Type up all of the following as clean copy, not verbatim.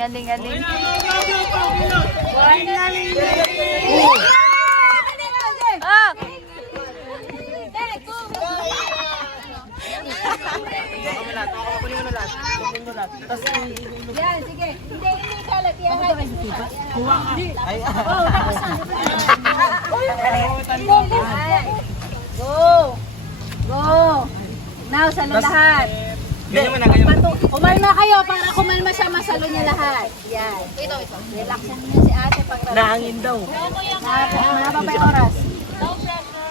Aling. Ah! Yan, sige. Hindi kalat. Go! Go! Now, salo lahat. Kumalma kayo para kumalma siya, masalo niya lahat. Yan. Relaxan niyo si ate pag Nahangin daw. Mahaba pa yung oras.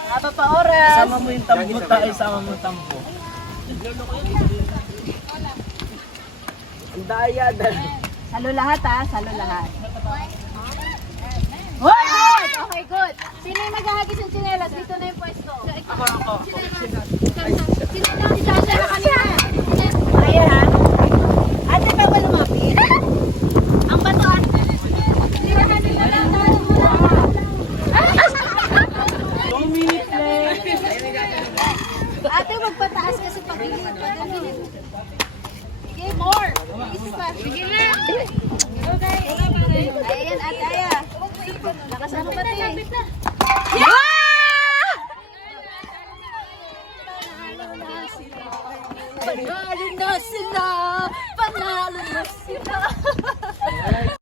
Mahaba pa oras. Sama mo yung tambo tayo, sama mo yung tambo. Ang daya dahil. Salo lahat ha, salo lahat. Good! Okay, good. Sino yung maghahagis ng tsinelas? Dito na yung pwesto. Ako. Si Sasha na kanina. Ayan ha. Ate, bawal lumapit. Ang bato ate. Sirahan nila lang. 2 minutes left. Ate, magpataas kasi pag gilid. Sige, more. Isa pa. Sige na. Ayan, ate, aya. Lakas ano ba ito? Yeah!